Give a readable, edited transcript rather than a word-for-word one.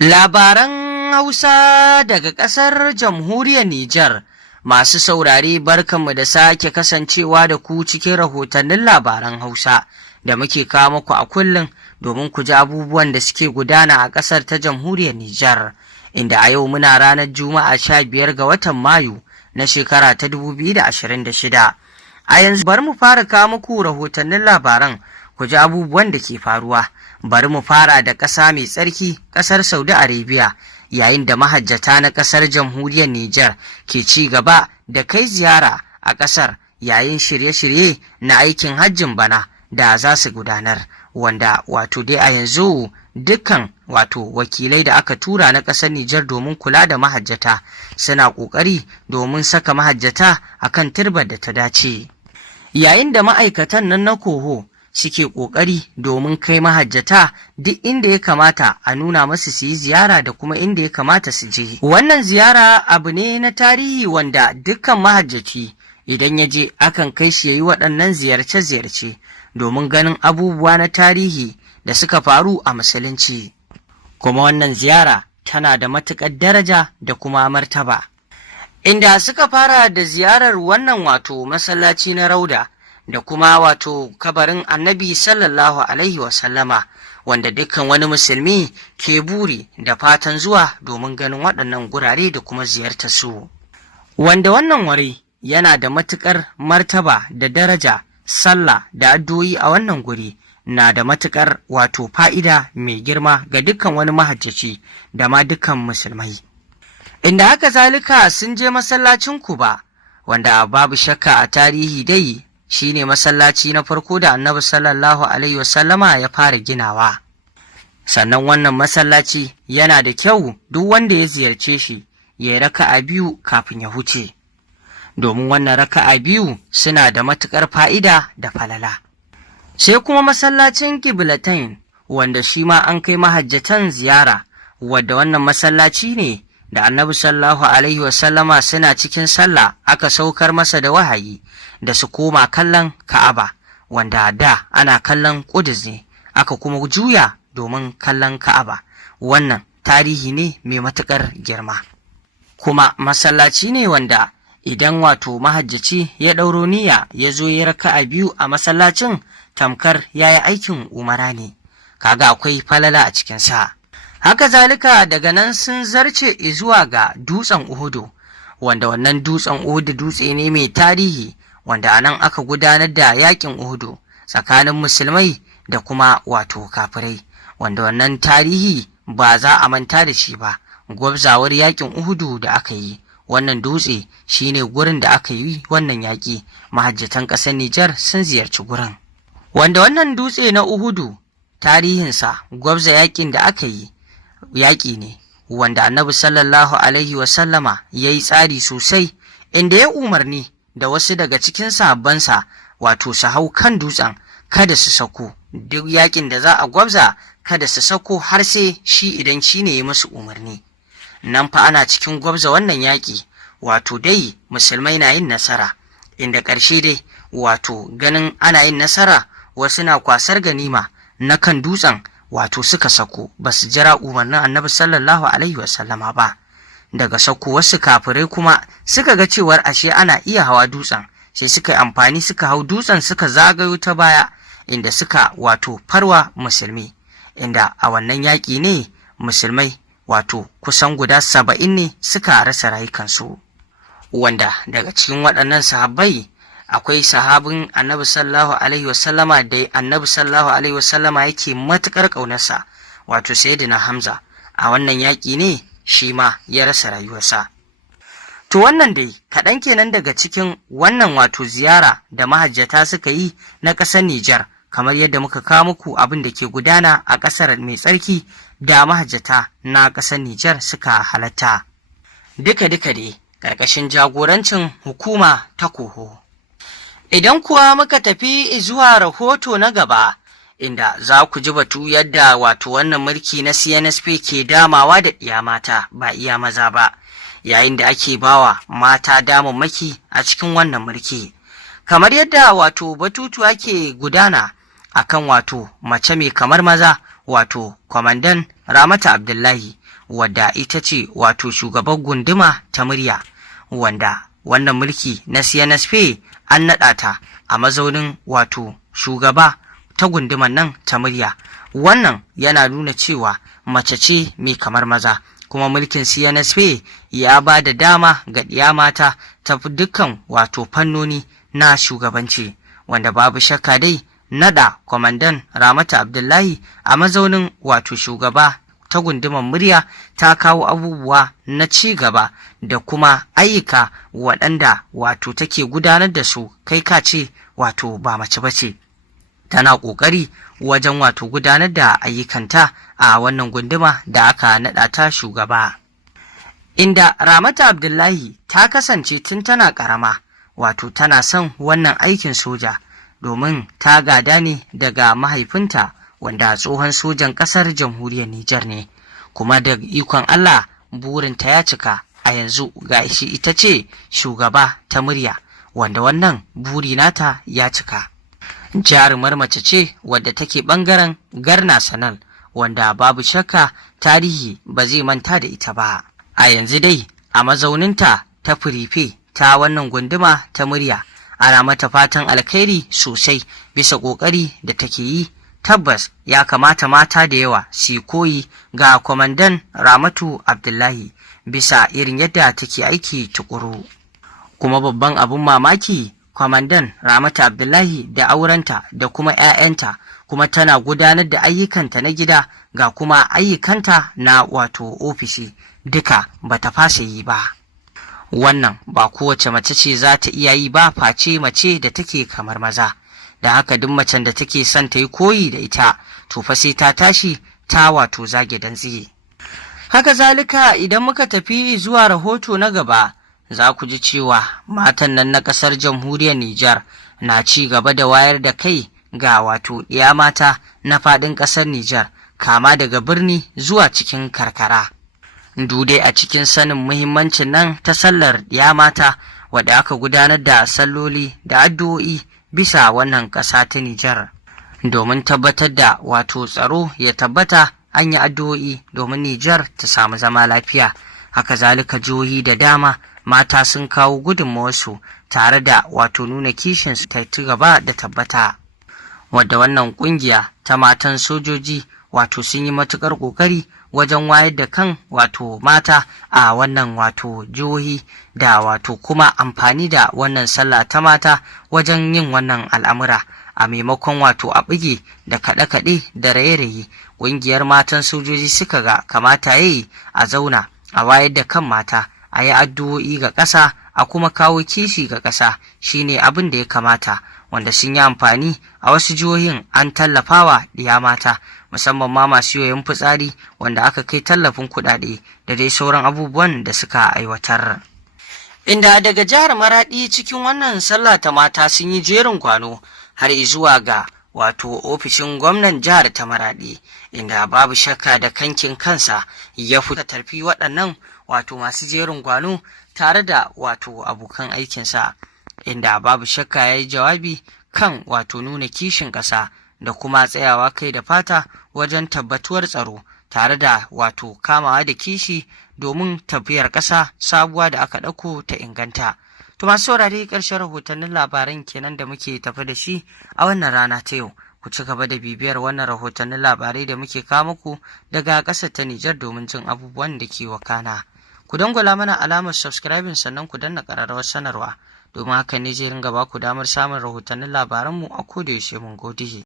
Labaran Hausa daga ƙasar Jamhuriyar Nijar. Masu saurare barkanmu da sake kasancewa da ku cikin rahotannin labaran Hausa da muke kawo muku a kullum domin ku ji abubuwan da suke gudana a ƙasar ta Jamhuriyar Nijar, inda a yau muna ranar Juma'a 15 ga watan Mayu na shekara ta 2026. A yanzu bari mu fara kawo muku rahotannin labaran ku ji abubuwan da ke faruwa. Bari mu fara da ƙasa mai tsarki, ƙasar Saudi Arabia, yayin da mahajjata na ƙasar Jamhuriyar Nijar ke ci gaba da kai ziyara a ƙasar yayin shirye-shirye na aikin hajjin bana da za su gudanar, wanda wato dai a yanzu dukkan wato wakilai da aka tura na ƙasar Nijar domin kula da mahajjata suna ƙoƙari domin saka mahajjata akan turbar da ta dace. Yayin da ma'aikatan nan na koho suke ƙoƙari domin kai mahajjata duk inda ya kamata a nuna masu su yi ziyara da kuma inda ya kamata su je. Wannan ziyara abu ne na tarihi wanda dukkan mahajjaci idan ya je akan kai shi ya yi waɗannan ziyarce-ziyarce domin ganin abubuwa na tarihi da suka faru a musulunci. Kuma wannan ziyara tana da matuƙar daraja da kuma martaba. Inda suka fara da ziyarar wannan wato masallaci na Rauda da kuma wato kabarin Annabi sallallahu alaihi wasallama, wanda dukkan wani musulmi ke buri da fatan zuwa domin ganin waɗannan gurare da kuma ziyartar su. Wanda wannan wuri yana da matuƙar martaba da daraja, sallah da addu'o'i a wannan guri na da matuƙar wato fa'ida mai girma ga dukkan wani mahajjaci da ma dukkan musulmai. Inda haka zalika sun je masallacin Kuba, wanda babu shakka a tarihi dai shi ne masallaci na farko da Annabi sallallahu alaihi wasallama ya fara ginawa. Sannan wannan masallaci yana da kyau duk wanda ya ziyarce shi ya yi raka'a biyu kafin ya huce, domin wannan raka'a biyu suna da matuƙar fa'ida da falala. Sai kuma masallacin Qiblatain, wanda shi ma an kai mahajjatan ziyara, wadda wannan masallaci ne da Annabi sallallahu alaihi wasallama suna cikin sallah aka saukar masa da wahayi da su koma kallon Ka'aba, wanda da ana kallon Ƙudus ne aka kuma juya domin kallon Ka'aba. Wannan tarihi ne mai matuƙar girma. Kuma masallaci ne wanda idan wato mahajjaci ya ɗauro niyya ya zo ya raka'a biyu a masallacin tamkar ya yi aikin umara ne, kaga akwai falala a cikinsa. Haka zalika daga nan sun zarce zuwa ga dutsen Uhudu, wanda wannan dutsen Uhudu dutse ne mai tarihi, wanda anan aka gudanar da yakin Uhudu tsakanin musulmai da kuma wato kafirai, wanda wannan tarihi ba za a manta da shi ba. Gwabzawar yakin Uhudu da aka yi, wannan dutse shine gurin da aka yi wannan yaki. Mahajjatan ƙasar Nijar sun ziyarci gurin, wanda wannan dutse na Uhudu tarihinsa gwabza yakin da aka yi yaƙi ne wanda Annabi sallallahu alaihi wasallama ya yi tsari sosai, inda ya umarni da wasu daga cikin sahabbansa wato su hau kan dutsen kada su sako. Duk yaƙin da za a gwabza kada su sako har sai shi idan shi ne ya musu umarni. Nan fa ana cikin gwabza wannan yaƙi, wato dai musulmai na yin nasara, inda ƙarshe dai wato ganin ana yin nasara wasu na kwasar ganima na kan dutsen wato suka sako, ba su jira umarnin Annabi sallallahu alaihi wasallama ba. Daga sako wasu kafirai kuma suka ga cewar ashe ana iya hawa dutsen, sai suka yi amfani suka hau dutsen suka zagayo ta baya, inda suka wato farwa musulmi, inda a wannan yaƙi ne musulmai wato kusan guda 70 ne suka rasa rayukansu, wanda daga cikin waɗannan sahabbai akwai sahabin Annabi sallallahu alaihi wasallama da Annabi sallallahu alaihi wasallama yake matuƙar ƙaunarsa, wato Sayyidina Hamza. A wannan yaƙi ne shi ma ya rasa rayuwarsa. To wannan dai kaɗan kenan daga cikin wannan wato ziyara da mahajjata suka yi na ƙasar Nijar, kamar yadda muka kawo muku abin da ke gudana a ƙasar mai tsarki da mahajjata na ƙasar Nijar suka halatta. Duka-duka dai ƙarƙashin jagorancin hukuma ta koho. Idan kuwa muka tafi zuwa rahoto na gaba, inda za ku ji batu yadda wato wannan mulki na CNSP ke damawa da iya mata ba iya maza ba, yayin da ake bawa mata damammaki a cikin wannan mulki. Kamar yadda wato batutuwa ke gudana akan wato mace mai kamar maza, wato kwamandan Ramata Abdullahi, wadda ita ce wato shugaban gunduma ta Murya, wanda wannan mulki na CNSP an naɗa ta a mazaunin wato shugaba ta gunduman nan ta Murya. Wannan yana nuna cewa mace ce mai kamar maza, kuma mulkin CNSP ya ba da dama ga ɗiya mata ta dukkan wato fannoni na shugabanci, wanda babu shakka dai naɗa kwamandan Ramatu Abdullahi a mazaunin wato shugaba ta gundumar Murya ta kawo abubuwa na ci gaba da kuma ayyuka waɗanda wato take gudanar da su kai ka ce wato ba mace bace. Tana ƙoƙari wajen wato gudanar da ayyukanta a wannan gunduma da aka naɗa ta shugaba. Inda Ramatu Abdullahi ta kasance tun tana ƙarama, wato tana son wannan aikin soja, domin ta gada ne daga mahaifinta wanda tsohon sojan ƙasar jamhuriyar Nijar ne, kuma da ikon Allah burinta ya cika. A yanzu ga shi ita ce shugaba ta Murya, wanda wannan buri nata ya cika. Jarumar mace ce wadda take ɓangaren Garna Sanal, wanda babu shakka tarihi ba zai manta da ita ba. A yanzu dai a mazauninta ta firife ta wannan gunduma ta Murya, ana mata fatan alkhairi sosai bisa ƙoƙari da take yi. Tabbas ya kamata mata da yawa su koyi ga kwamandan Ramatu Abdullahi bisa irin yadda take aiki tukuru. Kuma babban abin mamaki, kwamandan Ramatu Abdullahi da aurenta da kuma 'ya'yanta, kuma tana gudanar da ayyukanta na gida ga kuma ayyukanta na wato ofishi, duka bata fasa yi ba. Wannan ba kowace mace ce za ta iya yi ba, face mace da take kamar maza. Da haka duk macen da take son ta yi koyi da ita, to fa sai ta tashi ta wato zage dantse. Haka zalika idan muka tafi zuwa rahoto na gaba, za ku ji cewa matan nan na ƙasar jamhuriyar Nijar na ci gaba da wayar da kai ga wato ɗiya mata na faɗin ƙasar Nijar, kama daga birni zuwa cikin karkara. Dudai a cikin sanin muhimmancin nan ta sallar ɗiya mata, wadda aka gudanar da salloli da addu'o'i bisa wannan ƙasa ta Nijar, domin tabbatar da wato tsaro ya tabbata, an yi addu'o'i domin Nijar ta samu zama lafiya. Haka zalika jihohi da dama mata sun kawo gudunmawarsu tare da wato nuna kishinsu ta ci gaba da tabbata, wadda wannan ƙungiya ta matan sojoji wato sun yi matuƙar ƙoƙari wajen wayar da kan wato mata a wannan wato jihohi, da wato kuma amfani da wannan sallah ta mata wajen yin wannan al'amura, a maimakon wato a buge da kaɗe-kaɗe da raye-raye. Ƙungiyar matan sojoji suka ga kamata yayi a zauna a wayar da kan mata, a yi addu'o'i ga ƙasa, a kuma kawo kishi ga ƙasa, shine abin da ya kamata, wanda sun yi amfani a wasu jihohin an tallafawa ɗiya mata, musamman ma masu yoyon fitsari, wanda aka kai tallafin kuɗaɗe da dai sauran abubuwan da suka aiwatar. Inda daga jihar Maraɗi cikin wannan sallah ta mata sun yi jerin gwano har zuwa ga wato ofishin gwamnan jihar ta Maraɗi, inda babu shakka da kankin kansa ya fita tarfi waɗannan wato masu jerin gwano tare da wato abokan aikinsa, inda babu shakka ya yi jawabi kan wato nuna kishin ƙasa da kuma tsayawa kai da fata wajen tabbatuwar tsaro, tare da wato kamawa da kishi domin tafiyar ƙasa sabuwa da aka ɗauko ta inganta. To masu saurare, ƙarshen rahotannin labaran kenan da muke tafi da shi a wannan rana ta yau. Ku ci gaba da bibiyar wannan rahotannin labarai da muke kawo muku daga ƙasar ta Nijar domin jin abubuwan da ke wakana. Ku dangwala mana alamar subscribing, sannan ku danna ƙararrawar sanarwa, domin haka ne zai ringa ba ku damar samun rahotannin labaranmu a koda yaushe. Mun gode.